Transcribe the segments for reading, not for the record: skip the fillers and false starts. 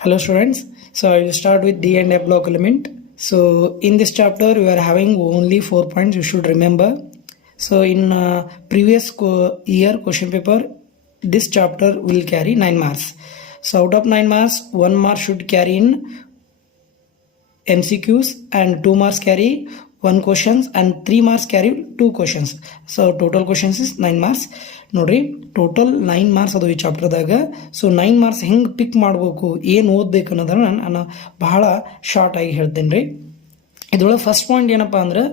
Hello students, so I will start with D and F block element. So in this chapter we are having only 4 points you should remember. So in previous year question paper, this chapter will carry 9 marks. So out of 9 marks, 1 mark should carry in MCQs and 2 marks carry 1 questions and 3 marks carry 2 questions. So total questions is 9 marks. ನೋಡ್ರಿ ಟೋಟಲ್ 9 ಮಾರ್ಕ್ಸ್ ಅದು ಈ ಚಾಪ್ಟರ್ದಾಗ. ಸೊ 9 ಮಾರ್ಕ್ಸ್ ಹೆಂಗೆ ಪಿಕ್ ಮಾಡಬೇಕು, ಏನು ಓದಬೇಕು ಅನ್ನೋದನ್ನ ನಾನು ಬಹಳ ಶಾರ್ಟ್ ಆಗಿ ಹೇಳ್ತೇನೆ ರೀ. ಇದ್ರೊಳಗೆ ಫಸ್ಟ್ ಪಾಯಿಂಟ್ ಏನಪ್ಪ ಅಂದ್ರೆ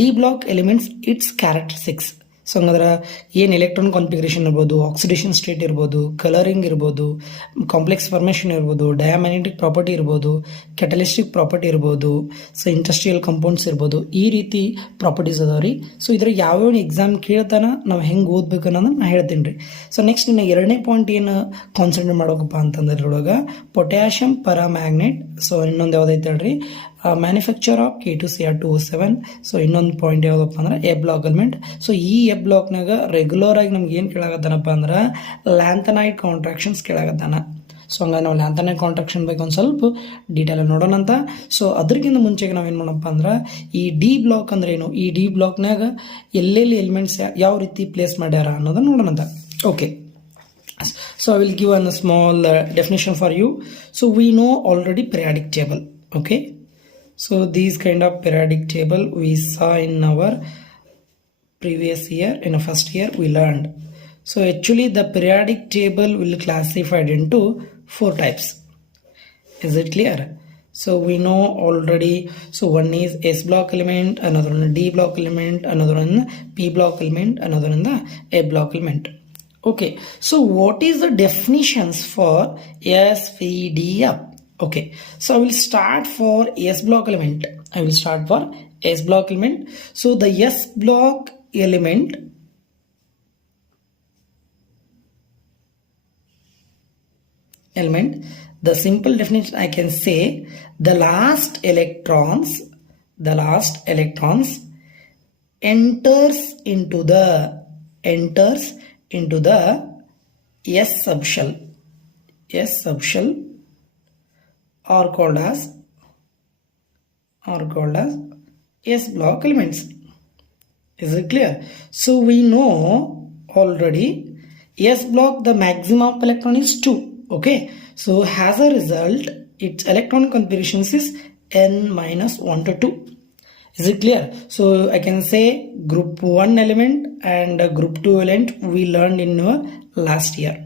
D block elements its characteristics. So ಹಂಗಂದ್ರೆ ಏನು ಎಲೆಕ್ಟ್ರಾನ್ ಕಾನ್ಫಿಗರೇಷನ್ ಇರ್ಬೋದು, ಆಕ್ಸಿಡೇಷನ್ ಸ್ಟೇಟ್ ಇರ್ಬೋದು, ಕಲರಿಂಗ್ ಇರ್ಬೋದು, ಕಾಂಪ್ಲೆಕ್ಸ್ ಫಾರ್ಮೇಷನ್ ಇರ್ಬೋದು, ಡಯಾಮ್ಯಾಗ್ನೆಟಿಕ್ ಪ್ರಾಪರ್ಟಿ ಇರ್ಬೋದು, ಕ್ಯಾಟಲಿಸ್ಟಿಕ್ ಪ್ರಾಪರ್ಟಿ ಇರ್ಬೋದು, ಸೊ ಇಂಡಸ್ಟ್ರಿಯಲ್ ಕಂಪೌಂಡ್ಸ್ ಇರ್ಬೋದು, ಈ ರೀತಿ ಪ್ರಾಪರ್ಟೀಸ್ ಅದಾವ ರೀ. ಸೊ ಇದ್ರಾಗ ಯಾವ್ಯಾವ ಎಕ್ಸಾಮ್ ಕೇಳ್ತಾನ ನಾವು ಹೆಂಗೆ ಓದ್ಬೇಕು ಅನ್ನೋದನ್ನ ನಾನು ಹೇಳ್ತೀನಿ ರೀ. ಸೊ ನೆಕ್ಸ್ಟ್ ಇನ್ನು ಎರಡನೇ ಪಾಯಿಂಟ್ ಏನು ಕಾನ್ಸಂಟ್ರೇಟ್ ಮಾಡೋಕಪ್ಪ ಅಂತಂದ್ರೆ ಇದ್ರೊಳಗೆ ಪೊಟ್ಯಾಷಿಯಂ ಪರಾಮ್ಯಾಗ್ನೆಟ್. ಸೊ ಇನ್ನೊಂದು ಯಾವ್ದೈತೆ ಹೇಳ್ರಿ, ಮ್ಯಾನುಫ್ಯಾಕ್ಚರ್ ಆಫ್ K2Cr2O7. ಸೊ ಇನ್ನೊಂದು ಪಾಯಿಂಟ್ ಯಾವುದಪ್ಪ ಅಂದ್ರೆ ಎ ಬ್ಲಾಕ್ ಎಲಿಮೆಂಟ್. ಸೊ ಈ ಎ ಬ್ಲಾಕ್ನಾಗ ರೆಗ್ಯುಲರ್ ಆಗಿ ನಮ್ಗೆ ಏನು ಕೇಳಾಗತ್ತಾನಪ್ಪ ಅಂದ್ರೆ ಲ್ಯಾಂಥನೈಡ್ ಕಾಂಟ್ರಾಕ್ಷನ್ಸ್ ಕೇಳಾಗತ್ತಾನ. ಸೊ ಹಂಗಾಗಿ ನಾವು ಲ್ಯಾಂಥನೈಡ್ ಕಾಂಟ್ರಾಕ್ಷನ್ ಬಗ್ಗೆ ಒಂದು ಸ್ವಲ್ಪ ಡೀಟೇಲ್ ನೋಡೋಣ ಅಂತ. ಸೊ ಅದ್ರಕ್ಕಿಂತ ಮುಂಚೆಗೆ ನಾವೇನು ಮಾಡೋಣಪ್ಪ ಅಂದ್ರೆ ಈ ಡಿ ಬ್ಲಾಕ್ ಅಂದ್ರೆ ಏನು, ಈ ಡಿ ಬ್ಲಾಕ್ನಾಗ ಎಲ್ಲೆಲ್ಲಿ ಎಲಿಮೆಂಟ್ಸ್ ಯಾವ ರೀತಿ ಪ್ಲೇಸ್ ಮಾಡ್ಯಾರ ಅನ್ನೋದನ್ನ ನೋಡೋಣ ಅಂತ. Okay, so I will give a small definition for you. So we know already periodic table. Okay, so these kind of periodic table we saw in our previous year, in a first year we learned. So actually the periodic table will classified into 4 types. Is it clear? So we know already. So one is S block element, another one D block element, another one P block element, another one the A block element. Okay, so what is the definitions for SVDF? Okay, so I will start for S block element. I will start for S block element. So the S block element the simple definition I can say, the last electrons enters into the S subshell are called as S block elements. Is it clear? So we know already S block the maximum electron is 2. Okay, so as a result its electron configuration is n minus 1 to 2. Is it clear? So I can say group 1 element and group 2 element we learned in our last year.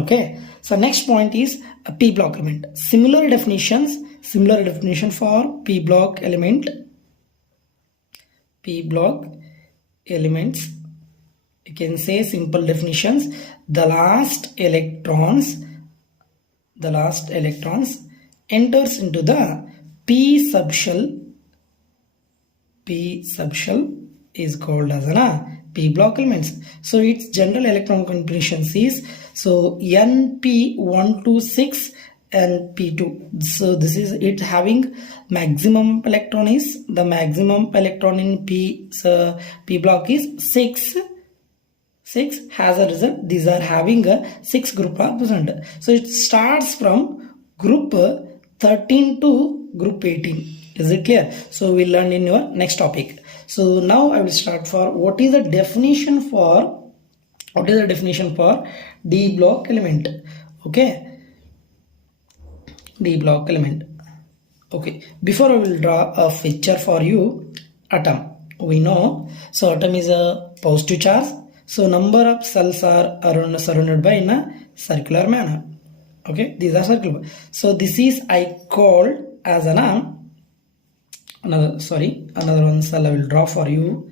Okay, so next point is a P block element. Similar definition for P block element. P block elements, you can say simple definitions, the last electrons enters into the P subshell is called as P block elements. So its general electron configuration is so NP126 and P2. So this is it having maximum electron is, the maximum electron in P block is 6. As a result these are having a 6 group represent. So it starts from group 13 to group 18. Is it clear? So we'll learn in your next topic. So now I will start for what is the definition for D block element. Okay, D block element. Okay, before I will draw a picture for you, atom. We know, so atom is a positive charge. So number of cells are surrounded by in a circular manner. Okay, these are circular. So this is I called as another one cell I will draw for you.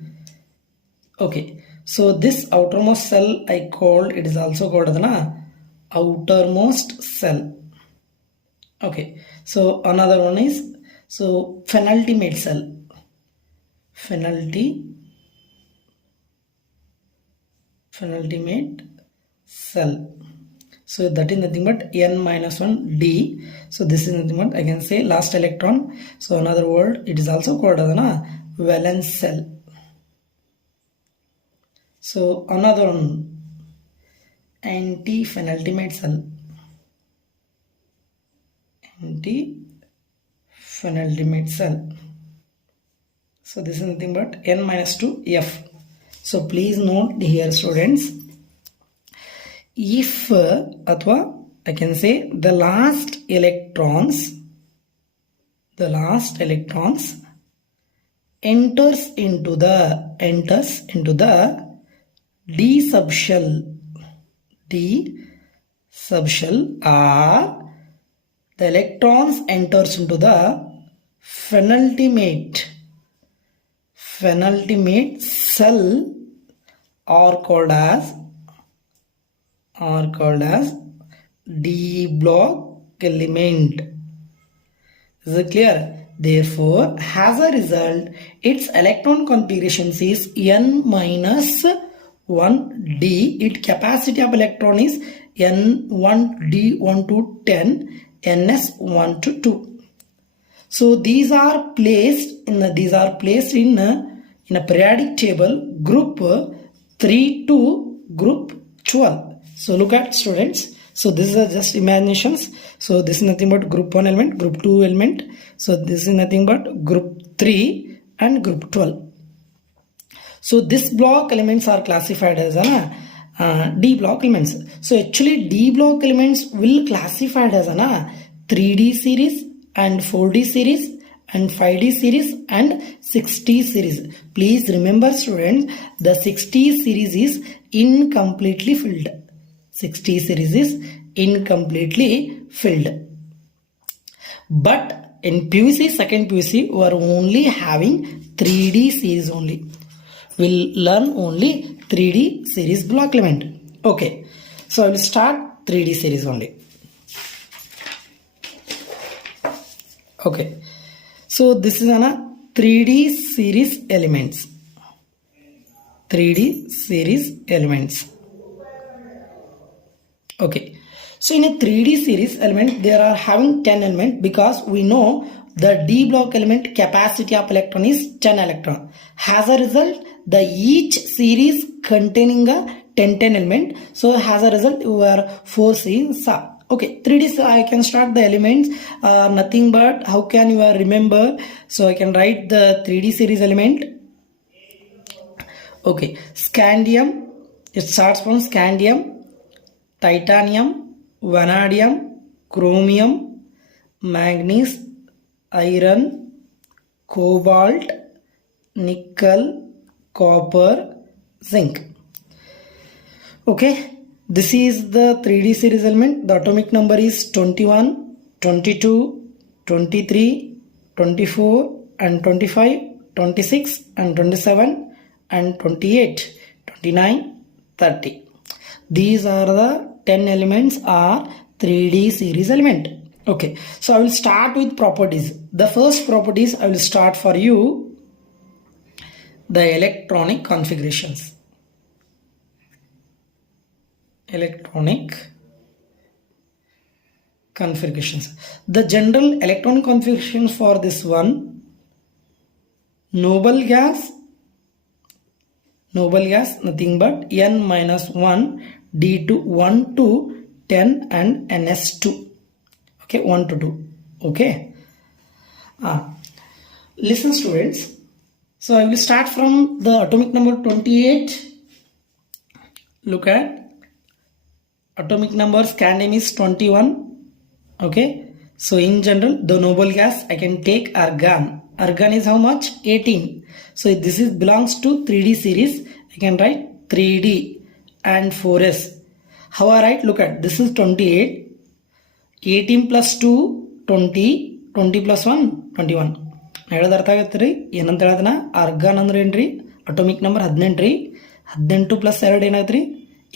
Okay, so this outermost cell I called, it is also called as an outermost cell. Okay, so another one is so penultimate cell. So that is nothing but n minus 1 d. So this is nothing but I can say last electron. So another word, it is also called as a valence cell. So another one, anti-penultimate cell. 20 penultimate cell. So this is nothing but n minus 2 f. So please note here students, if athwa I can say the last electrons enters into the d subshell or the electrons enters into the penultimate cell are called as d block element. Is it clear? Therefore, as a result, its electron configuration is n minus 1d. Its capacity of electron is n1d1 to 10, ns1 to 2. So these are placed in a periodic table group 3 to group 12. So look at students. So this is just imaginations. So this is nothing but group 1 element, group 2 element. So this is nothing but group 3 and group 12. So this block elements are classified as D block elements. So actually D block elements will classified as 3D series and 4D series and 5D series and 6D series. Please remember students, the 6D series is incompletely filled. 6D series is incompletely filled. But in PUC, second PUC, we are only having 3D series only. We'll learn only 3D series block element. Okay. So I will start 3D series only. Okay. So this is 3D series elements. 3D series elements. Okay. So in a 3D series element, there are having 10 elements because we know the D block element capacity of electron is 10 electron. As a result, the each series containing a 10 element. So as a result, we are foreseeing some. Okay, 3D, so I can start the elements, nothing but how can you remember? So I can write the 3D series element. Okay, scandium, it starts from scandium, titanium, vanadium, chromium, manganese, iron, cobalt, nickel, copper, zinc. Okay. This is the 3D series element. The atomic number is 21, 22, 23, 24 and 25, 26 and 27 and 28, 29, 30. These are the 10 elements are 3D series element. Okay. So I will start with properties. The first properties I will start for you, the electronic configurations. The general electronic configurations for this one: noble gas nothing but n minus 1 d to 1 to 10 and ns2. Okay, 1 to 2. Okay. Listen students. So I will start from the atomic number 28. Look at atomic number scandium is 21. Okay. So in general, the noble gas I can take argon. Argon is how much? 18. So this is belongs to 3D series. I can write 3D and 4s. How I write? Look at this is 28. 18 plus 2 20. 20 plus 1 21. ಹೇಳೋದು ಅರ್ಥ ಆಗತ್ತೆ ರೀ. ಏನಂತ ಹೇಳೋದನ್ನ ಆರ್ಗಾನ್ ಅಂದ್ರೆ ಏನ್ರಿ? Atomic number 18 ರೀ. 18 ಪ್ಲಸ್ 2 ಏನಾಯ್ತು ರೀ?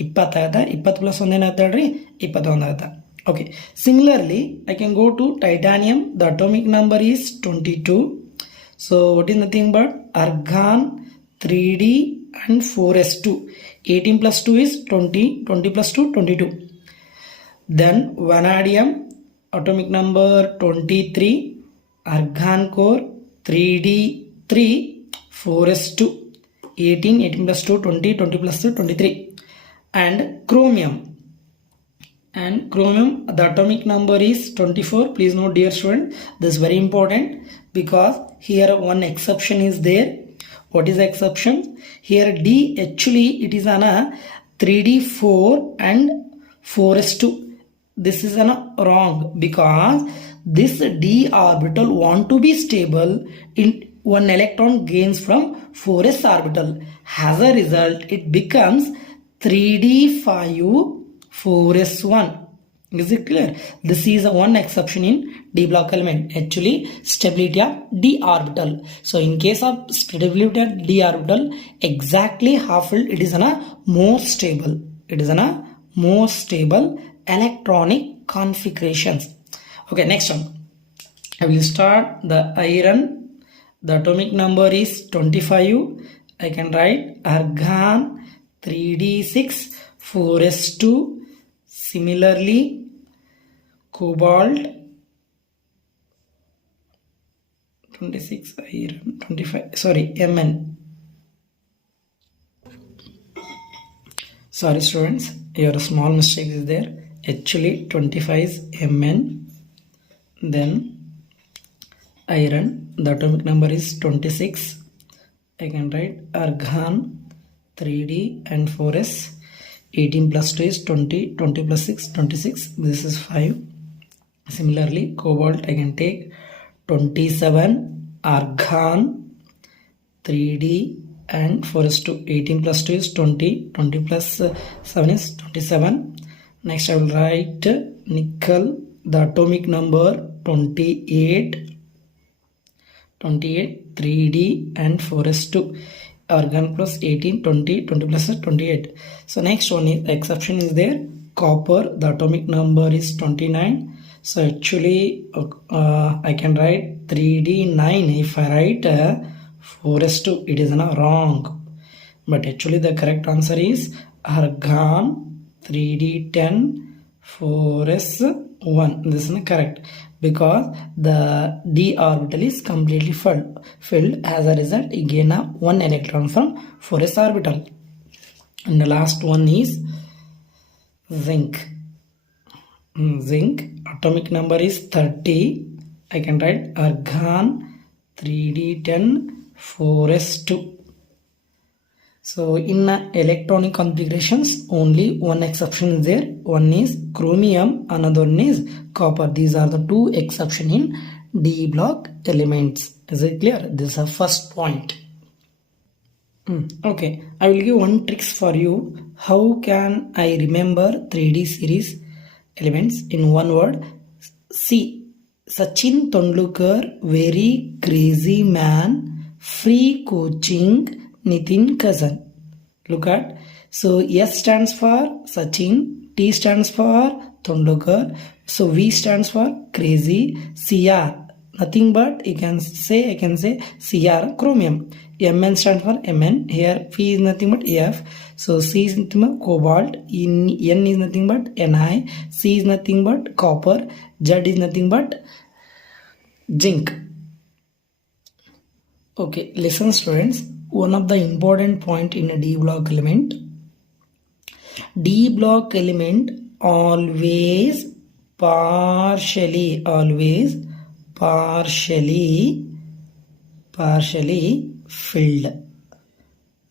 20 ಆಗುತ್ತೆ. 20 ಪ್ಲಸ್ 1 ಏನಾಯ್ತು ಹೇಳ್ರಿ? 21 ಆಗುತ್ತೆ. Okay. Similarly, I can go to titanium. The atomic number is 22. So what is nothing but argon 3D and 4s2. 18 plus 2 is 20. 20 plus 2 22. Then vanadium atomic number 23. Argon core 3D 3 4s2. 18 plus 2 20. 20 plus 2 23. And chromium And chromium, the atomic number is 24. Please note, dear student, this is very important because here one exception is there. What is the exception? Here D, actually it is an 3d4 and 4s2. This is wrong because this d orbital want to be stable in one electron gains from 4s orbital. As a result, it becomes 3d5 4s1. Is it clear? This is one exception in d block element. Actually, stability of d orbital. So in case of stability of d orbital, exactly half filled, it is more stable. It is more stable electronic configurations. Okay, next one. I will start the iron. The atomic number is 25. I can write argon 3d6 4s2. Similarly, cobalt 26 iron 25. Sorry, Mn. Sorry students, your small mistake is there. Actually 25 is Mn. Then iron, the atomic number is 26. I can write argon 3d and 4s. 18 plus 2 is 20, 20 plus 6, 26, this is 5. Similarly, cobalt I can take 27, argon 3d and 4s2. 18 plus 2 is 20, 20 plus 7 is 27. Next I will write nickel, the atomic number 28, 3d and 4s2. Argon plus 18, 20, 20 plus 28. So next one is exception is there. Copper, the atomic number is 29. So actually I can write 3d9. If I write 4s2, it is wrong. But actually the correct answer is argon 3d10 4s1. This is correct because the d orbital is completely filled. As a result, you gain one electron from 4s orbital. And the last one is zinc. Zinc atomic number is 30. I can write argon 3d10 4s2. So in electronic configurations, only one exception is there. One is chromium, another one is copper. These are the two exceptions in d block elements. Is it clear? This is the first point. Okay, I will give one tricks for you. How can I remember 3D series elements in one word? See, Sachin Tendulkar, very crazy man, free coaching, Nitin cousin. Look at, so S stands for Sachin, T stands for Tendulkar, so V stands for crazy, CR nothing but I can say Cr chromium. Mn stands for Mn. Here P is nothing but F. So C is nothing but cobalt. N is nothing but Ni. C is nothing but copper. Z is nothing but zinc. Okay, listen students. One of the important point in a D block element. D block element always partially filled.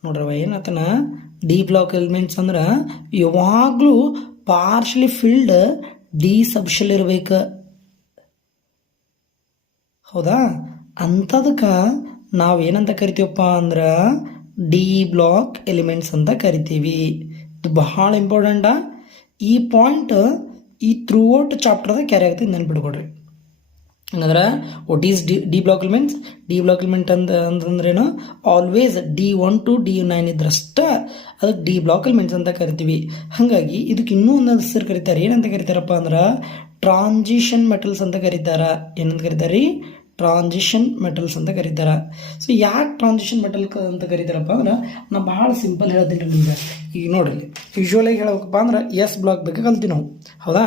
ನೋಡ್ರವ ಏನತನ D block elements ಅಂದ್ರ ಯಾವಾಗ್ಲೂ partially filled D subshell ಇರ್ಬೇಕ. ಹೌದಾ? ಅಂತದಕ್ಕ ನಾವು ಏನಂತ ಕರಿತೀವಪ್ಪ ಅಂದ್ರ ಡಿ ಬ್ಲಾಕ್ ಎಲಿಮೆಂಟ್ಸ್ ಅಂತ ಕರಿತೀವಿ. ಇದು ಬಹಳ ಇಂಪಾರ್ಟೆಂಟ. ಈ ಪಾಯಿಂಟ್ ಈ ಥ್ರೂಔಟ್ ಚಾಪ್ಟರ್ದಾಗ ಕ್ಯಾರಿ ಆಗ್ತದೆ, ನೆನ್ಪಿಡ್ಕೊಡ್ರಿ. ಹಂಗಂದ್ರೆ what is D block elements? D block element ಅಂತಂದ್ರೇನು, ಆಲ್ವೇಸ್ D1 to D9 ಇದ್ರಷ್ಟ ಅದಕ್ಕೆ ಡಿ ಬ್ಲಾಕ್ ಎಲಿಮೆಂಟ್ಸ್ ಅಂತ ಕರಿತೀವಿ. ಹಾಗಾಗಿ ಇದಕ್ಕೆ ಇನ್ನೂ ಒಂದು ಹೆಸರು ಕರೀತಾರೆ. ಏನಂತ ಕರಿತಾರಪ್ಪ ಅಂದ್ರೆ ಟ್ರಾನ್ಸಿಷನ್ ಮೆಟಲ್ಸ್ ಅಂತ ಕರೀತಾರ. ಏನಂತ ಕರೀತಾರೆ? ಟ್ರಾನ್ಸಿಷನ್ ಮೆಟಲ್ಸ್ ಅಂತ ಕರೀತಾರ. ಸೊ ಯಾಕೆ ಟ್ರಾನ್ಸಿಷನ್ ಮೆಟಲ್ ಅಂತ ಕರೀತಾರಪ್ಪ ಅಂದ್ರೆ ನಾ ಭಾಳ ಸಿಂಪಲ್ ಹೇಳ್ತೀನಿ ನಿಮ್ಗೆ. ಈಗ ನೋಡ್ರಿ, ಯೂಶ್ವಲಾಗಿ ಹೇಳ್ಬೇಕಪ್ಪ ಅಂದ್ರೆ ಎಸ್ ಬ್ಲಾಕ್ ಬಗ್ಗೆ ಕಲ್ತೀವಿ ನಾವು. ಹೌದಾ?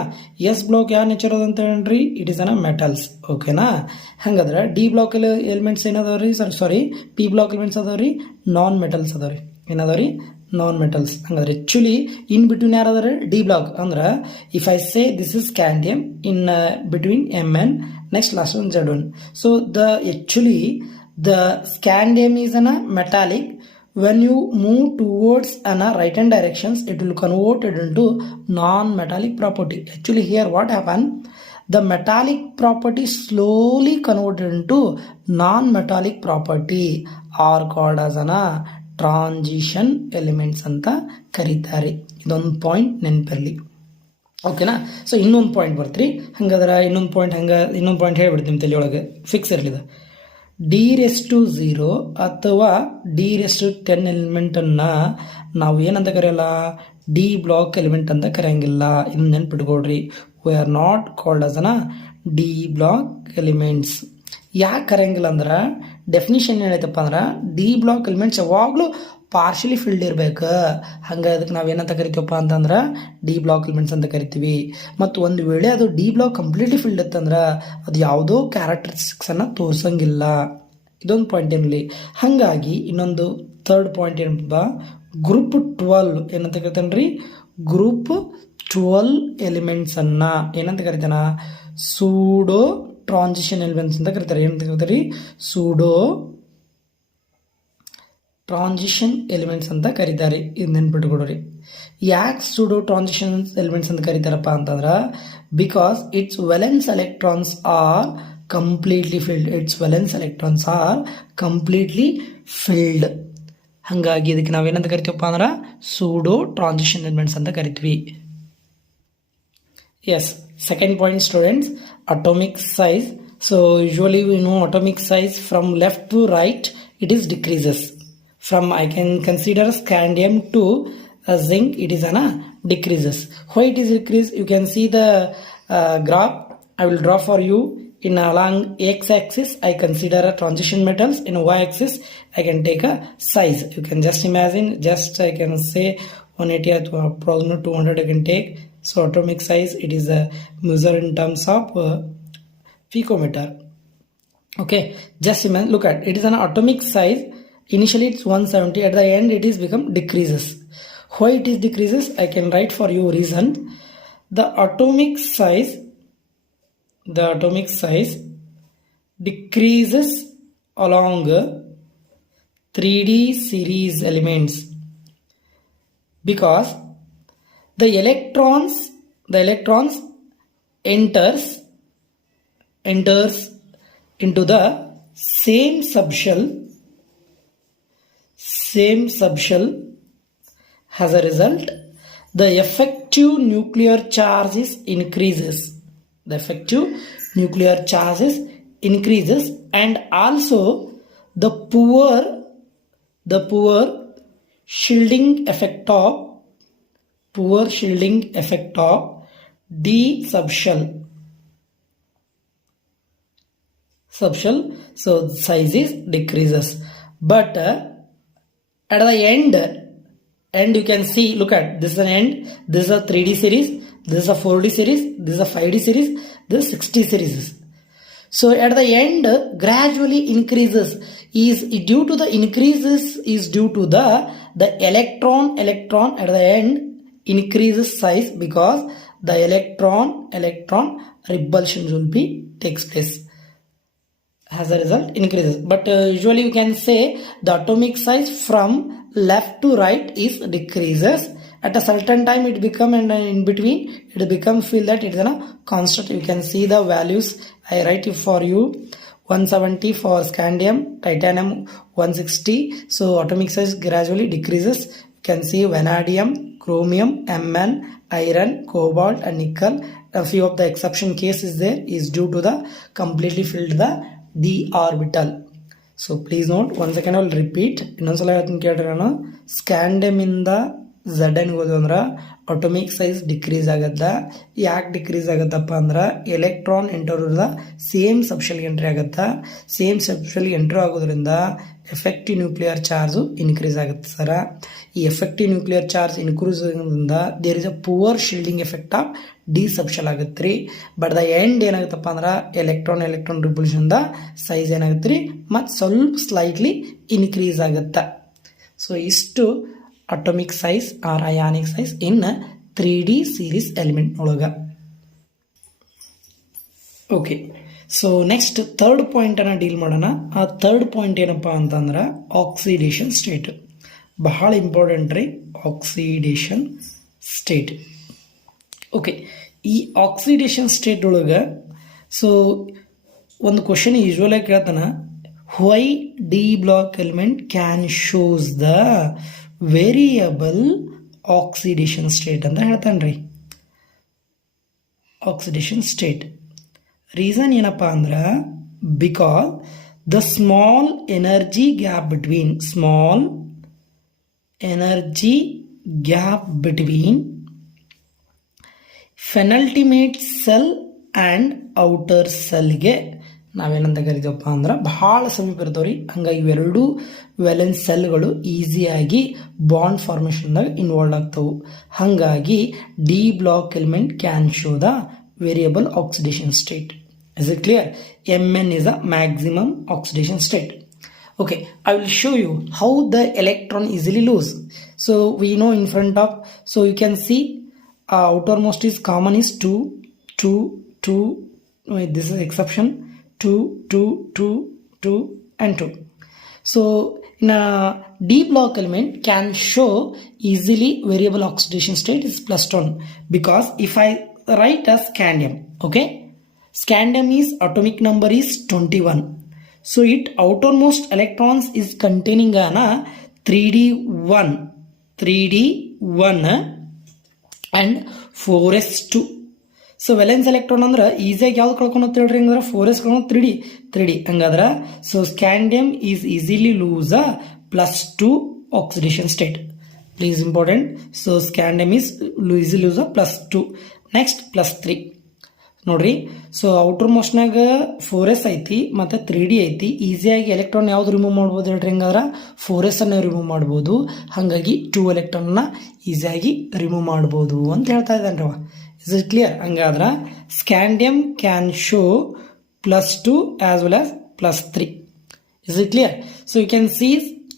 ಎಸ್ ಬ್ಲಾಕ್ ಯಾವ ನೇಚರ್ ಅದಂತ ಹೇಳ್ರಿ, ಇಟ್ ಈಸ್ ಅನ ಮೆಟಲ್ಸ್. ಓಕೆನಾ? ಹಂಗಾದ್ರೆ ಡಿ ಬ್ಲಾಕ್ ಎಲಿಮೆಂಟ್ಸ್ ಏನದಾವ್ರಿ, ಸಾರಿ ಪಿ ಬ್ಲಾಕ್ ಎಲಿಮೆಂಟ್ಸ್ ಅದಾವ್ರಿ, ನಾನ್ ಮೆಟಲ್ಸ್ ಅದಾವ್ರಿ. ಏನದಾವ್ರಿ? Non metals. ಹಂಗಾದ್ರೆ ಆಕ್ಚುಲಿ ಇನ್ ಬಿಟ್ವೀನ್ ಯಾರಾದ್ರೆ ಡಿ ಬ್ಲಾಕ್ ಅಂದ್ರೆ if I say this is scandium in between Mn, next last one Z1. So the actually the scandium is an metallic. When you move towards an right hand directions, it will convert it into non-metallic property. Actually here what happened, the metallic property slowly converted into non-metallic property are called as an transition elements ಅಂತ ಕರೀತಾರೆ. ಇದೊಂದು ಪಾಯಿಂಟ್ ನೆನಪಿರಲಿ, ಓಕೆನಾ. ಸೊ ಇನ್ನೊಂದು ಪಾಯಿಂಟ್ ಬರ್ತೀರಿ, ಹಂಗಾದ್ರೆ ಇನ್ನೊಂದು ಪಾಯಿಂಟ್ ಹೇಳ್ಬಿಡ್ತೀನಿ ತಲೆಯೊಳಗೆ, ಫಿಕ್ಸ್ ಇರಲಿದೆ. D⁻0 ಅಥವಾ D⁻10 ಎಲಿಮೆಂಟನ್ನು ನಾವು ಏನಂತ ಕರೆಯಲ್ಲ, ಡಿ ಬ್ಲಾಕ್ ಎಲಿಮೆಂಟ್ ಅಂತ ಕರೆಯಂಗಿಲ್ಲ. ಇದನ್ನ ನೆನ್ಪಿಟ್ಕೊಳ್ರಿ, we are not called as an D block elements. ಯಾಕೆ ಕರೆಯಂಗಿಲ್ಲ ಅಂದ್ರೆ ಡೆಫಿನಿಷನ್ ಏನೈತಪ್ಪ ಅಂದ್ರೆ ಡಿ ಬ್ಲಾಕ್ ಎಲಿಮೆಂಟ್ಸ್ ಯಾವಾಗಲೂ ಪಾರ್ಷಿಯಲಿ ಫಿಲ್ಡ್ ಇರ್ಬೇಕು. ಹಂಗೆ ಅದಕ್ಕೆ ನಾವು ಏನಂತ ಕರಿತೀವಪ್ಪ ಅಂತಂದ್ರೆ ಡಿ ಬ್ಲಾಕ್ ಎಲಿಮೆಂಟ್ಸ್ ಅಂತ ಕರಿತೀವಿ. ಮತ್ತು ಒಂದು ವೇಳೆ ಅದು ಡಿ ಬ್ಲಾಕ್ ಕಂಪ್ಲೀಟ್ಲಿ ಫಿಲ್ಡ್ ಇತ್ತಂದ್ರೆ ಅದು ಯಾವುದೋ ಕ್ಯಾರೆಕ್ಟರಿಸ್ಟಿಕ್ಸನ್ನು ತೋರಿಸಂಗಿಲ್ಲ. ಇದೊಂದು ಪಾಯಿಂಟ್ ಏನಿಲ್ಲ. ಹಾಗಾಗಿ ಇನ್ನೊಂದು ಥರ್ಡ್ ಪಾಯಿಂಟ್ ಏನಪ್ಪ, ಗ್ರೂಪ್ 12 ಏನಂತ ಕರಿತಾನೆ ರೀ, ಗ್ರೂಪ್ 12 ಎಲಿಮೆಂಟ್ಸನ್ನು ಏನಂತ ಕರಿತಾನ, ಸೂಡೋ ಟ್ರಾನ್ಸಿಷನ್ ಎಲಿಮೆಂಟ್ಸ್ ಅಂತ ಕರೀತಾರೆ. ಏನಂತ ಕರೀತಾರೆ, ಸೂಡೋ ಟ್ರಾನ್ಸಿಷನ್ ಎಲಿಮೆಂಟ್ಸ್ ಅಂತ ಕರೀತಾರೆ. ಇದು ನೆನ್ಪಿಟ್ಕೊಡ್ರಿ. ಯಾಕೆ ಸೂಡೋ ಟ್ರಾನ್ಸಿಷನ್ ಎಲಿಮೆಂಟ್ಸ್ ಅಂತ ಕರೀತಾರಪ್ಪ ಅಂತಂದ್ರೆ, because it's valence electrons are completely filled. It's valence electrons are completely filled. ಹಾಗಾಗಿ ಇದಕ್ಕೆ ನಾವೇನಂತ ಕರಿತೀವಪ್ಪ ಅಂದ್ರೆ ಸೂಡೋ ಟ್ರಾನ್ಸಿಷನ್ ಎಲಿಮೆಂಟ್ಸ್ ಅಂತ ಕರಿತೀವಿ. Yes, second point students, atomic size. So usually we know atomic size from left to right it is decreases. From I can consider scandium to zinc, it is an decreases. Why it is decrease? You can see the graph I will draw for you. In along x axis I consider a transition metals, in y axis I can take a size. You can just imagine, just I can say 180 to approximately 200 I can take. So atomic size, it is a measure in terms of picometer. Okay, just imagine, look at it is an atomic size. Initially it's 170, at the end it is become decreases. Why it is decreases? I can write for you reason. The atomic size decreases along 3D series elements because the electrons enters into the same subshell. As a result, the effective nuclear charge is increases. And also the poor shielding effect of D subshell. So size is decreases, but at the end you can see, look at this is an end, this is a 3D series, this is a 4D series, this is a 5D series, this is 60 series. So at the end gradually increases is due to the electron at the end increases size because the electron repulsion will be takes place. As a result increases, but usually you can say the atomic size from left to right is decreases. At a certain time it become, and in between it become feel that it is a constant. You can see the values, I write it for you. 170 for scandium, titanium 160. So atomic size gradually decreases. You can see vanadium, chromium, Mn, iron, cobalt and nickel. A few of the exception cases there is due to the completely filled the d orbital. So please note, once again I will repeat. ಇನ್ನೊಂದ್ಸಲ ಹೇಳ್ತೀನಿ ಕೇಳ್ರಿ ನಾನು. ಸ್ಕ್ಯಾಂಡಿಯಮ್ ಇಂದ ZN ಹೋದ ಅಂದ್ರೆ atomic size decrease ಆಗತ್ತ. ಯಾಕೆ decrease ಆಗತ್ತಪ್ಪ ಅಂದ್ರೆ ಎಲೆಕ್ಟ್ರಾನ್ ಎಂಟರ್ ಸೇಮ್ ಸಬ್ಶೆಲ್ಗೆ ಎಂಟ್ರಿ ಆಗತ್ತ. ಸೇಮ್ ಸಬ್ಶೆಲ್ಗೆ ಎಂಟ್ರಿ ಆಗೋದ್ರಿಂದ ಎಫೆಕ್ಟಿವ್ ನ್ಯೂಕ್ಲಿಯರ್ ಚಾರ್ಜು ಇನ್ಕ್ರೀಸ್ ಆಗುತ್ತೆ ಸರ. ಈ ಎಫೆಕ್ಟಿವ್ ನ್ಯೂಕ್ಲಿಯರ್ ಚಾರ್ಜ್ ಇನ್ಕ್ರೀಸ್ ಆಗೋದ್ರಿಂದ there is a poor shielding effect of D subshell ಆಗುತ್ತೆ ರೀ. ಬಟ್ ದ ಎಂಡ್ ಏನಾಗುತ್ತಪ್ಪ ಅಂದ್ರೆ ಎಲೆಕ್ಟ್ರಾನ್ ರಿಪಲ್ಷನ್ ಸೈಜ್ ಏನಾಗುತ್ತೆ ರೀ ಮತ್ತು ಸ್ವಲ್ಪ ಸ್ಲೈಟ್ಲಿ ಇನ್ಕ್ರೀಸ್ ಆಗುತ್ತೆ. ಸೊ ಇಷ್ಟು atomic size or ionic size in 3D series element ಒಳಗ. Okay, so next third point ಅನ್ನ ಡೀಲ್ ಮಾಡೋಣ. ಆ ಥರ್ಡ್ ಪಾಯಿಂಟ್ ಏನಪ್ಪಾ ಅಂತಂದ್ರೆ ಆಕ್ಸಿಡೇಷನ್ ಸ್ಟೇಟ್. ಬಹಳ ಇಂಪಾರ್ಟೆಂಟ್ ರೀ ಆಕ್ಸಿಡೇಷನ್ ಸ್ಟೇಟ್. ಓಕೆ, ಈ ಆಕ್ಸಿಡೇಷನ್ ಸ್ಟೇಟ್ ಒಳಗೆ ಸೊ ಒಂದು ಕ್ವಶನ್ ಯೂಶುವಲ್ ಆಗಿ ಕೇಳ್ತಾನ, why D block element can shows the variable oxidation state ಅಂತ ಹೇಳ್ತಾನ್ರಿ. ಆಕ್ಸಿಡೇಷನ್ ಸ್ಟೇಟ್ ರೀಸನ್ ಏನಪ್ಪಾ ಅಂದ್ರೆ because the small energy gap between penultimate shell and outer ಸೆಲ್ಗೆ ನಾವೇನಂತ ಕರಿತೀವಪ್ಪ ಅಂದ್ರೆ ಬಹಳ ಸಮೀಪ ಇರ್ತಾವ್ರಿ. ಹಂಗಾಗಿ ಇವೆರಡೂ ವೆಲೆನ್ಸ್ ಸೆಲ್ಗಳು ಈಸಿಯಾಗಿ ಬಾಂಡ್ ಫಾರ್ಮೇಷನ್ದಾಗ ಇನ್ವಾಲ್ವ್ ಆಗ್ತಾವು. ಹಾಗಾಗಿ D block element can show the variable oxidation state. Is it clear? Mn is a maximum oxidation state. Okay, I will show you how the electron easily lose. So we know in front of, so you can see outermost is common is 2, 2, 2, wait, this is exception, 2, 2, 2, 2 and 2. So in a D block element can show easily variable oxidation state is +1 because if I write as scandium, okay, scandium is atomic number is 21. So it outermost electrons is containing a 3d1 and 4s2. So valence electron ಅಂದ್ರೆ ಈಸಿಯಾಗಿ ಯಾವ್ದು ಕಳ್ಕೊಂಡು ಹೇಳ್ರಿ ಹಂಗಂದ್ರೆ 4s ಕಳ್ಕೊಂಡು 3d ಹಂಗಾದ್ರೆ so scandium is easily loose a +2 oxidation state. Please important. So scandium is easy loose ಅ +2. ನೆಕ್ಸ್ಟ್ +3 ನೋಡ್ರಿ. So outer ಮೋಸ್ಟ್ನಾಗ 4s ಐತಿ ಮತ್ತೆ 3d ಐತಿ. ಈಸಿಯಾಗಿ ಎಲೆಕ್ಟ್ರಾನ್ ಯಾವ್ದು ರಿಮೂವ್ ಮಾಡ್ಬೋದು ಹೇಳ್ರಿ ಹಂಗಾದ್ರೆ 4s ಅನ್ನ ರಿಮೂವ್ ಮಾಡ್ಬೋದು. ಹಾಗಾಗಿ 2 ಎಲೆಕ್ಟ್ರಾನ್ನ ಈಸಿಯಾಗಿ ರಿಮೂವ್ ಮಾಡ್ಬೋದು ಅಂತ ಹೇಳ್ತಾ ಇದ್ದಾನ್ರವ. Is it clear? ಹಂಗಾದ್ರೆ scandium can show +2 as well as +3. Is it clear? So you can see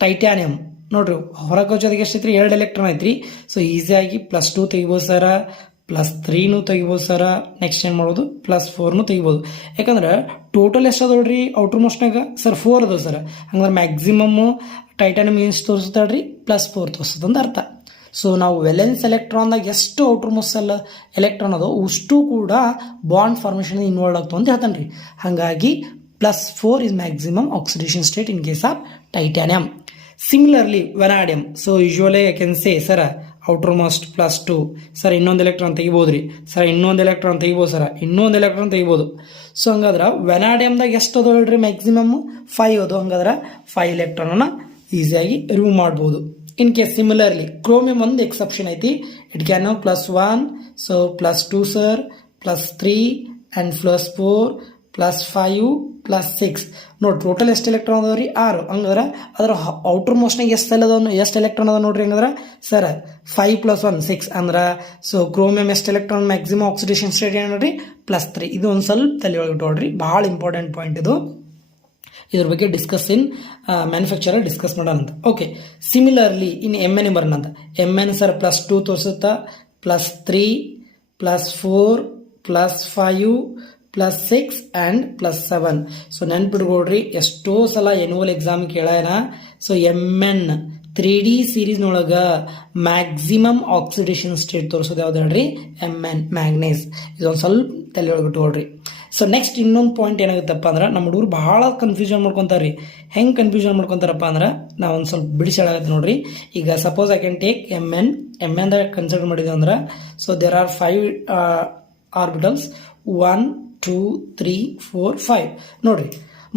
titanium ನೋಡ್ರಿ ಹೊರಗೆ ಜೊತೆಗೆ ಎಷ್ಟೈತ್ರಿ 2 ಎಲೆಕ್ಟ್ರಾನ್ ಐತ್ರಿ. ಸೊ ಈಸಿಯಾಗಿ +2 ತೆಗಿಬೋದು ಸರ, +3 ತೆಗಿಬೋದು ಸರ. ನೆಕ್ಸ್ಟ್ ಏನು ಮಾಡ್ಬೋದು +4 ತೆಗಿಬೋದು. ಯಾಕಂದ್ರೆ ಟೋಟಲ್ ಎಷ್ಟು ಅದಾವ್ರಿ ಔಟರ್ ಮೋಸ್ಟ್ನಾಗ ಸರ್ 4 ಅದಾವ ಸರ್. ಹಂಗಾದ್ರೆ ಮ್ಯಾಕ್ಸಿಮಮ್ ಟೈಟಾನಿಯಮ್ ಏನು ತೋರಿಸ್ತಾಳ್ರಿ +4 ತೋರಿಸ್ತದೆ ಅಂತ ಅರ್ಥ. ಸೊ ನಾವು ವೆಲೆನ್ಸ್ ಎಲೆಕ್ಟ್ರಾನ್ದಾಗ ಎಷ್ಟು ಔಟರ್ ಮೋಸ್ಟ್ ಸೆಲ್ ಎಲೆಕ್ಟ್ರಾನ್ ಅದೋ ಅಷ್ಟು ಕೂಡ ಬಾಂಡ್ ಫಾರ್ಮೇಷನ್ ಇನ್ವಾಲ್ವ್ ಆಗ್ತಾವ ಅಂತ ಹೇಳ್ತಾನೆ ರೀ. ಹಾಗಾಗಿ +4 is maximum oxidation state in case of titanium. Similarly, vanadium. So usually I can say, sir, outermost +2. ಸರ್ ಇನ್ನೊಂದು ಎಲೆಕ್ಟ್ರಾನ್ ತೆಗಿಬೋದ್ರಿ. ಸರ್ ಇನ್ನೊಂದು ಎಲೆಕ್ಟ್ರಾನ್ ತೆಗಿಬೋದು ಸರ, ಇನ್ನೊಂದು ಎಲೆಕ್ಟ್ರಾನ್ ತೆಗಿಬೋದು. ಸೊ ಹಂಗಾದ್ರೆ ವೆನಾಡಿಯಮ್ದಾಗ ಎಷ್ಟು ಅದು ಹೇಳ್ರಿ ಮ್ಯಾಕ್ಸಿಮಮ್ 5 ಅದು. ಹಂಗಾದ್ರೆ 5 ಎಲೆಕ್ಟ್ರಾನ್ ಈಸಿಯಾಗಿ ರಿಮೂವ್ ಮಾಡ್ಬೋದು. ಇನ್ ಕೇಸ್ ಸಿಮಿಲರ್ಲಿ ಕ್ರೋಮಿಯಂ ಒಂದು ಎಕ್ಸೆಪ್ಷನ್ ಐತಿ. ಇಟ್ ಕ್ಯಾನ್ ನಾವು +1, ಸೊ +2 ಸರ್, +3 ಆ್ಯಂಡ್ +4, +5, +6. ನೋಡಿ ಟೋಟಲ್ ಎಷ್ಟು ಎಲೆಕ್ಟ್ರಾನ್ ಅದಾವ್ರಿ 6. ಹಂಗಾದ್ರೆ ಅದರ ಔಟರ್ ಮೋಸ್ಟ್ನಾಗ ಎಷ್ಟು ಸೆಲ್ ಅದಾವ, ಎಷ್ಟು ಎಲೆಕ್ಟ್ರಾನ್ ಅದಾವ ನೋಡ್ರಿ. ಹಂಗಂದ್ರೆ ಸರ್ 5 + 1 6 ಅಂದ್ರೆ ಸೊ ಕ್ರೋಮಿಯಂ ಎಷ್ಟು ಎಲೆಕ್ಟ್ರಾನ್ ಮ್ಯಾಕ್ಸಿಮಮ್ ಆಕ್ಸಿಡೇಷನ್ ಸ್ಟೇಟ್ ಏನು ನೋಡ್ರಿ +3. ಇದು ಒಂದು ಸ್ವಲ್ಪ ತಲೆ ಒಳಗೆ ನೋಡ್ರಿ, ಭಾಳ ಇಂಪಾರ್ಟೆಂಟ್ ಪಾಯಿಂಟ್ ಇದು. ಇದ್ರ ಬಗ್ಗೆ ಡಿಸ್ಕಸ್ ಇನ್ ಮ್ಯಾನುಫ್ಯಾಕ್ಚರರ್ ಡಿಸ್ಕಸ್ ಮಾಡೋಣ ಅಂತ. ಓಕೆ, ಸಿಮಿಲರ್ಲಿ ಇನ್ MN ಬರೋಣ ಅಂತ. MN ಸರ್ +2 ತೋರಿಸುತ್ತಾ, +3, +4, +5, +6 ಆ್ಯಂಡ್ +7. ಸೊ ನೆನ್ಪಿಡ್ಕೊಳ್ರಿ, ಎಷ್ಟೋ ಸಲ ಎನ್ಯುವಲ್ ಎಕ್ಸಾಮ್ ಕೇಳ್ಯಾನ. ಸೊ MN 3D ಸೀರೀಸ್ನೊಳಗೆ ಮ್ಯಾಕ್ಸಿಮಮ್ ಆಕ್ಸಿಡೇಷನ್ ಸ್ಟೇಟ್ ತೋರಿಸೋದು ಯಾವ್ದು ಹೇಳ್ರಿ MN ಮ್ಯಾಗ್ನೇಸ್. ಇದೊಂದು ಸ್ವಲ್ಪ ತಲೆ ಒಳಗೆ ಇಟ್ಕೊಳ್ರಿ. ಸೊ ನೆಕ್ಸ್ಟ್ ಇನ್ನೊಂದು ಪಾಯಿಂಟ್ ಏನಾಗುತ್ತಪ್ಪ ಅಂದ್ರೆ ನಮ್ಮ ಹುಡುಗರು ಬಹಳ ಕನ್ಫ್ಯೂಷನ್ ಮಾಡ್ಕೊತಾರೆ ರೀ. ಹೆಂಗೆ ಕನ್ಫ್ಯೂಷನ್ ಮಾಡ್ಕೊತಾರಪ್ಪ ಅಂದ್ರೆ ನಾವು ಒಂದು ಸ್ವಲ್ಪ ಬಿಡಿಸಾಗುತ್ತೆ ನೋಡ್ರಿ. ಈಗ suppose I can take MN ದಾಗ ಕನ್ಸಿಡರ್ ಮಾಡಿದ್ವಿ ಅಂದ್ರೆ ಸೊ ದೇರ್ ಆರ್ 5 ಆರ್ಬಿಟಲ್ಸ್ 1, 2, 3, 4, 5 ನೋಡ್ರಿ.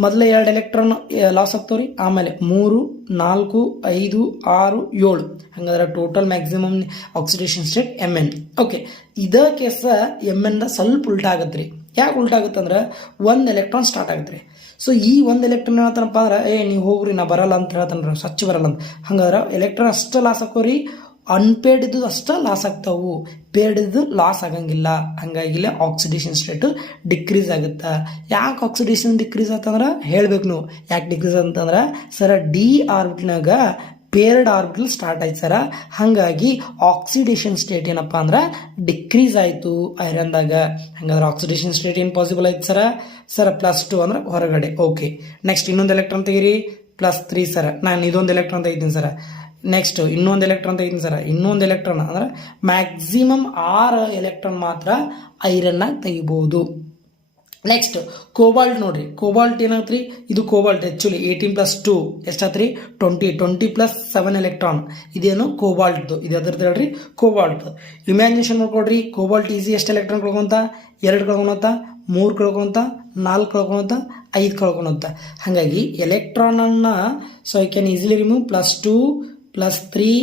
ಮೊದಲೇ 2 ಎಲೆಕ್ಟ್ರಾನ್ ಲಾಸ್ ಆಗ್ತಾವ್ರಿ, ಆಮೇಲೆ 3, 4, 5, 6, 7. ಹಂಗಾದ್ರೆ total maximum oxidation state MN. Okay, ಇದ ಕೇಸ MN ಸ್ವಲ್ಪ ಉಲ್ಟಾ ಆಗತ್ರಿ. ಯಾಕೆ ಉಲ್ಟಾ ಆಗುತ್ತಂದ್ರೆ 1 ಎಲೆಕ್ಟ್ರಾನ್ ಸ್ಟಾರ್ಟ್ ಆಗುತ್ತೆ. ಸೊ ಈ 1 ಎಲೆಕ್ಟ್ರಾನ್ ಹೇಳ್ತಾನಪ್ಪ ಅಂದ್ರೆ ನೀವು ಹೋಗ್ರಿ ನಾ ಬರಲ್ಲ ಅಂತ ಹೇಳ್ತಾನೆ, ಸ್ವಚ್ಛ ಬರಲ್ಲ ಅಂತ. ಹಂಗಾದ್ರೆ ಎಲೆಕ್ಟ್ರಾನ್ ಅಷ್ಟು ಲಾಸ್ ಹಾಕೋರಿ, ಅನ್ಪೇಡ್ ಇದ್ದು ಅಷ್ಟೇ ಲಾಸ್ ಆಗ್ತಾವು, ಪೇಡ್ ಇದ್ದು ಲಾಸ್ ಆಗಂಗಿಲ್ಲ. ಹಂಗಾಗಿಲ್ಲ ಆಕ್ಸಿಡೇಷನ್ ಸ್ಟೇಟ್ ಡಿಕ್ರೀಸ್ ಆಗುತ್ತೆ. ಯಾಕೆ ಆಕ್ಸಿಡೇಷನ್ ಡಿಕ್ರೀಸ್ ಆತಂದ್ರೆ ಹೇಳ್ಬೇಕು ನೀವು ಯಾಕೆ ಡಿಕ್ರೀಸ್ ಅಂತಂದ್ರೆ ಸರ ಡಿ ಆರ್ಬಿಟ್ನಾಗ ಪೇರ್ಡ್ ಆರ್ಬಿಟಲ್ ಸ್ಟಾರ್ಟ್ ಆಯ್ತು ಸರ. ಹಾಗಾಗಿ ಆಕ್ಸಿಡೇಷನ್ ಸ್ಟೇಟ್ ಏನಪ್ಪ ಅಂದ್ರೆ ಡಿಕ್ರೀಸ್ ಆಯಿತು ಐರನ್ದಾಗ. ಹಂಗಾದ್ರೆ ಆಕ್ಸಿಡೇಷನ್ ಸ್ಟೇಟ್ ಏನು ಪಾಸಿಬಲ್ ಆಯ್ತು ಸರ +2 ಅಂದ್ರೆ ಹೊರಗಡೆ. ಓಕೆ, ನೆಕ್ಸ್ಟ್ ಇನ್ನೊಂದು ಎಲೆಕ್ಟ್ರಾನ್ ತೆಗೀರಿ, +3 ಸರ. ನಾನು ಇದೊಂದು ಎಲೆಕ್ಟ್ರಾನ್ ತೆಗಿತೀನಿ ಸರ. ನೆಕ್ಸ್ಟ್ ಇನ್ನೊಂದು ಎಲೆಕ್ಟ್ರಾನ್ ತೆಗಿತೀನಿ ಸರ. ಇನ್ನೊಂದು ಎಲೆಕ್ಟ್ರಾನ್ ಅಂದ್ರೆ ಮ್ಯಾಕ್ಸಿಮಮ್ 6 ಎಲೆಕ್ಟ್ರಾನ್ ಮಾತ್ರ ಐರನ್ನ ತೆಗಿಬಹುದು. ನೆಕ್ಸ್ಟ್ ಕೋಬಾಲ್ಟ್ ನೋಡ್ರಿ, ಕೋಬಾಲ್ಟ್ ಏನಾಗ್ತ್ರಿ, ಇದು ಕೋಬಾಲ್ಟ್ ಆಕ್ಚುಲಿ 18+2 ಎಷ್ಟಾತ್ರಿ 20 +7 ಎಲೆಕ್ಟ್ರಾನ್. ಇದೇನು ಕೋಬಾಲ್ಟ್, ಇದು ಅದ್ರದ್ದು ಹೇಳ್ರಿ ಕೋಬಾಲ್ಟ್. ಇಮ್ಯಾಜಿನೇಷನ್ ಮಾಡ್ಕೊಡ್ರಿ, ಕೋಬಾಲ್ಟ್ ಈಸಿ ಎಷ್ಟು ಎಲೆಕ್ಟ್ರಾನ್ ಕಳ್ಕೊಂತ, 2 ಕಳ್ಕೊಳತ್ತ, 3 ಕಳ್ಕೊಳತ್ತ, 4 ಕಳ್ಕೊಳತ್ತ, 5 ಕಳ್ಕೊಳತ್ತ. ಹಾಗಾಗಿ ಎಲೆಕ್ಟ್ರಾನ್ ಅನ್ನ so I can easily remove +2 +3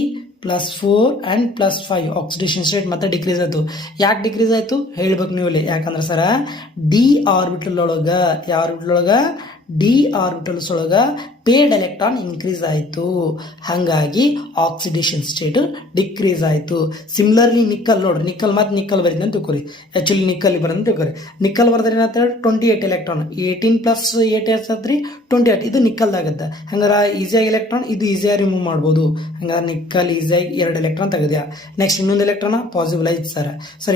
+4 ಆ್ಯಂಡ್ +5. ಆಕ್ಸಿಡೇಷನ್ ಸ್ಟೇಟ್ ಮತ್ತೆ ಡಿಕ್ರೀಸ್ ಆಯಿತು. ಯಾಕೆ ಡಿಕ್ರೀಸ್ ಆಯಿತು ಹೇಳ್ಬೇಕು ನೀವು ಇಲ್ಲಿ. ಯಾಕಂದ್ರೆ ಸರ ಡಿ ಆರ್ಬಿಟಲ್ ಒಳಗ, ಯಾವ ಆರ್ಬಿಟಲ್ ಒಳಗ, ಡಿ ಆರ್ಬಿಟಲ್ಸ್ ಒಳಗ ಪೇರ್ಡ್ ಎಲೆಕ್ಟ್ರಾನ್ ಇನ್ಕ್ರೀಸ್ ಆಯಿತು. ಹಾಗಾಗಿ ಆಕ್ಸಿಡೇಷನ್ ಸ್ಟೇಟ್ ಡಿಕ್ರೀಸ್ ಆಯಿತು. ಸಿಮಿಲರ್ಲಿ ನಿಕ್ಕಲ್ ನೋಡ್ರಿ, ನಿಕ್ಕಲ್ ಮತ್ತೆ ನಿಕ್ಕಲ್ ಬರೀತೀನಿ ಅಂತ ತಿಳ್ಕೊರಿ. ಆಕ್ಚುಲಿ ನಿಕ್ಕಲ್ ಬರೋದು ತಿಳ್ಕೊರಿ. ನಿಕ್ಕಲ್ ಬರ್ದ್ರೆ ಏನಾಗ್ತದೆ 28 ಎಲೆಕ್ಟ್ರಾನ್, 18 + 8 ಎಷ್ಟಾತ್ರಿ 28. ಇದು ನಿಕ್ಕಲ್ದಾಗತ್ತೆ. ಹಂಗಾರೆ ಈಸಿಯಾಗಿ ಎಲೆಕ್ಟ್ರಾನ್ ಇದು ಈಸಿಯಾಗಿ ರಿಮೂವ್ ಮಾಡ್ಬೋದು. ಹಂಗಾರೆ ನಿಕ್ಕಲ್ ಈಸಿಯಾಗಿ 2 ಎಲೆಕ್ಟ್ರಾನ್ ತೆಗೆದ್ಯಾ. ನೆಕ್ಸ್ಟ್ ಇನ್ನೊಂದು ಎಲೆಕ್ಟ್ರಾನ್ ಪಾಸಿಬಲ್ ಐತೆ ಸರ್.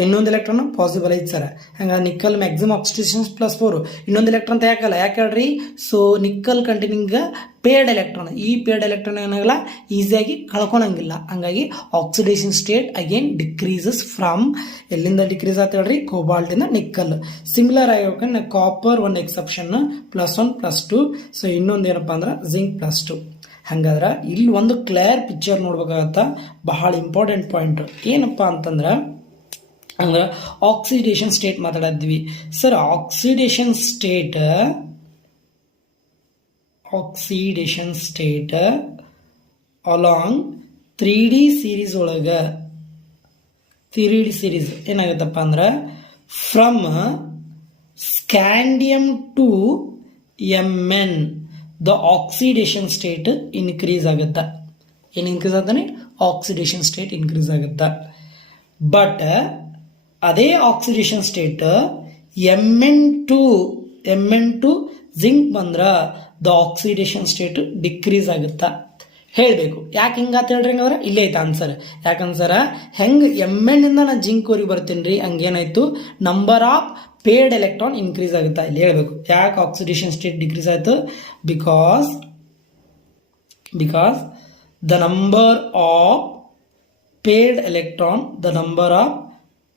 ಇನ್ನೊಂದು ಎಲೆಕ್ಟ್ರಾನ್ ಪಾಸಿಬಲ್ ಐತೆ ಸರ್. ಹಂಗಾರೆ ನಿಕ್ಕಲ್ ಮ್ಯಾಕ್ಸಿಮಮ್ ಆಕ್ಸಿಡೇಷನ್ +4. ಇನ್ನೊಂದು ಎಲೆಕ್ಟ್ರಾನ್ ತೆಗೆಯಕಲ್ಲ, ಯಾಕೆ ಹೇಳ್ರಿ, ಸೊ ನಿಕ್ಕಲ್ ಕಂಟೈನಿಂಗ್ ಪೇರ್ಡ್ ಎಲೆಕ್ಟ್ರಾನ್. ಈ ಪೇರ್ಡ್ ಎಲೆಕ್ಟ್ರಾನ್ ಏನಾಗಲ್ಲ ಈಸಿಯಾಗಿ ಕಳ್ಕೊಳಂಗಿಲ್ಲ. ಹಂಗಾಗಿ oxidation state again decreases from ಎಲ್ಲಿಂದ ಡಿಕ್ರೀಸ್ ಆತ ಹೇಳ್ರಿ, ಕೋಬಾಲ್ಟ್ ಇಂದ ನಿಕ್ಕಲ್. ಸಿಮಿಲರ್ ಆಗಿ ಕಾಪರ್ ಒಂದು ಎಕ್ಸೆಪ್ಷನ್ +1 +2. ಸೊ ಇನ್ನೊಂದು ಏನಪ್ಪಾ ಅಂದ್ರೆ ಜಿಂಕ್ +2. ಹಂಗಾದ್ರೆ ಇಲ್ಲಿ ಒಂದು ಕ್ಲಿಯರ್ ಪಿಕ್ಚರ್ ನೋಡ್ಬೇಕಾಗತ್ತ. ಬಹಳ ಇಂಪಾರ್ಟೆಂಟ್ ಪಾಯಿಂಟ್ ಏನಪ್ಪಾ ಅಂತಂದ್ರೆ ಅಂದ್ರೆ ಆಕ್ಸಿಡೇಷನ್ ಸ್ಟೇಟ್ ಮಾತಾಡಿದ್ವಿ sir. Oxidation state along 3D series ಒಳಗ, 3D ಸೀರೀಸ್ ಏನಾಗುತ್ತಪ್ಪ ಅಂದ್ರೆ from scandium to Mn the oxidation state increase ಆಗುತ್ತಾ. ಏನು ಇನ್ಕ್ರೀಸ್ ಆಗ್ತಾನೆ, ಆಕ್ಸಿಡೇಷನ್ ಸ್ಟೇಟ್ ಇನ್ಕ್ರೀಸ್ ಆಗುತ್ತಾ. ಬಟ್ ಅದೇ oxidation state Mn to zinc ಬಂದ್ರ ದ ಆಕ್ಸಿಡೇಷನ್ ಸ್ಟೇಟ್ ಡಿಕ್ರೀಸ್ ಆಗುತ್ತಾ ಹೇಳಬೇಕು. ಯಾಕೆ ಹಿಂಗಾತ ಹೇಳ್ರಿ, ಹಂಗಂದ್ರೆ ಇಲ್ಲೇ ಐತೆ ಆನ್ಸರ್. ಯಾಕಂದ್ರೆ ಹೆಂಗೆ Mn ಇಂದ ನಾನು ಜಿಂಕ್ ವರೆಗೆ ಬರ್ತೀನಿ ರೀ, ಹಂಗೇನಾಯ್ತು ನಂಬರ್ ಆಫ್ ಪೇರ್ಡ್ ಎಲೆಕ್ಟ್ರಾನ್ ಇನ್ಕ್ರೀಸ್ ಆಗುತ್ತಾ ಇಲ್ಲಿ ಹೇಳ್ಬೇಕು. ಯಾಕೆ ಆಕ್ಸಿಡೇಷನ್ ಸ್ಟೇಟ್ ಡಿಕ್ರೀಸ್ ಆಯ್ತು, because the number of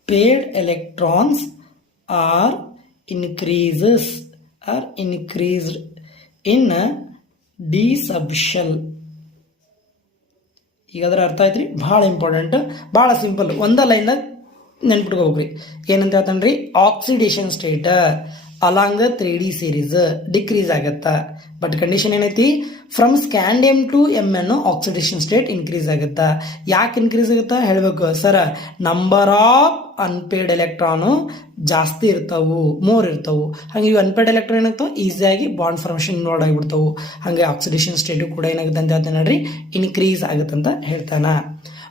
paired electrons are increased in d subshell. ಈಗ ಅದರ ಅರ್ಥ ಆಯ್ತ್ರಿ, ಬಹಳ ಇಂಪಾರ್ಟೆಂಟ್, ಬಹಳ ಸಿಂಪಲ್, ಒಂದ ಲೈನ್ ನೆನ್ಪಿಟ್ಕೋಬೇಕ್ರಿ. ಏನಂತ ಹೇಳ್ತಾನ್ರಿ, oxidation state along 3D series decrease ಆಗತ್ತಾ. ಬಟ್ ಕಂಡೀಷನ್ ಏನೈತಿ, from scandium to Mn oxidation state increase ಆಗುತ್ತಾ. ಯಾಕೆ ಇನ್ಕ್ರೀಸ್ ಆಗುತ್ತಾ ಹೇಳಬೇಕು sir. Number of unpaired electron ಜಾಸ್ತಿ ಇರ್ತಾವು, ಮೋರ್ ಇರ್ತಾವು. ಹಾಗೆ ಇವು ಅನ್ಪೇರ್ಡ್ ಎಲೆಕ್ಟ್ರಾನ್ ಏನಾಗ್ತಾವ ಈಸಿಯಾಗಿ ಬಾಂಡ್ ಫಾರ್ಮೇಷನ್ ಇನ್ವಾಲ್ವ್ ಆಗಿಬಿಡ್ತಾವು. ಹಾಗೆ ಆಕ್ಸಿಡೇಷನ್ ಸ್ಟೇಟು ಕೂಡ ಏನಾಗುತ್ತೆ ಅಂತ ಹೇಳ್ತಾನೆ ನೋಡ್ರಿ, ಇನ್ಕ್ರೀಸ್ ಆಗುತ್ತಂತ ಹೇಳ್ತಾನ.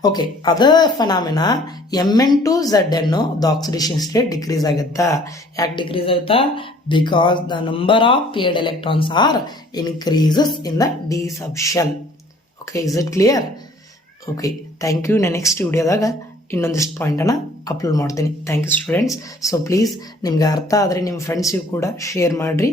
Okay, other phenomena Mn to Zn the oxidation state decrease ಆಗುತ್ತಾ. ಯಾಕೆ ಡಿಕ್ರೀಸ್ ಆಗುತ್ತಾ, because the number of paired electrons are increases in the d subshell. Okay, is it clear? Okay, thank you. ನಾನು next ವಿಡಿಯೋದಾಗ ಇನ್ನೊಂದಿಷ್ಟು ಪಾಯಿಂಟನ್ನು upload ಮಾಡ್ತೀನಿ. Thank you students. So please ನಿಮ್ಗೆ ಅರ್ಥ ಆದರೆ ನಿಮ್ಮ ಫ್ರೆಂಡ್ಸಿಗೂ ಕೂಡ ಶೇರ್ ಮಾಡಿರಿ.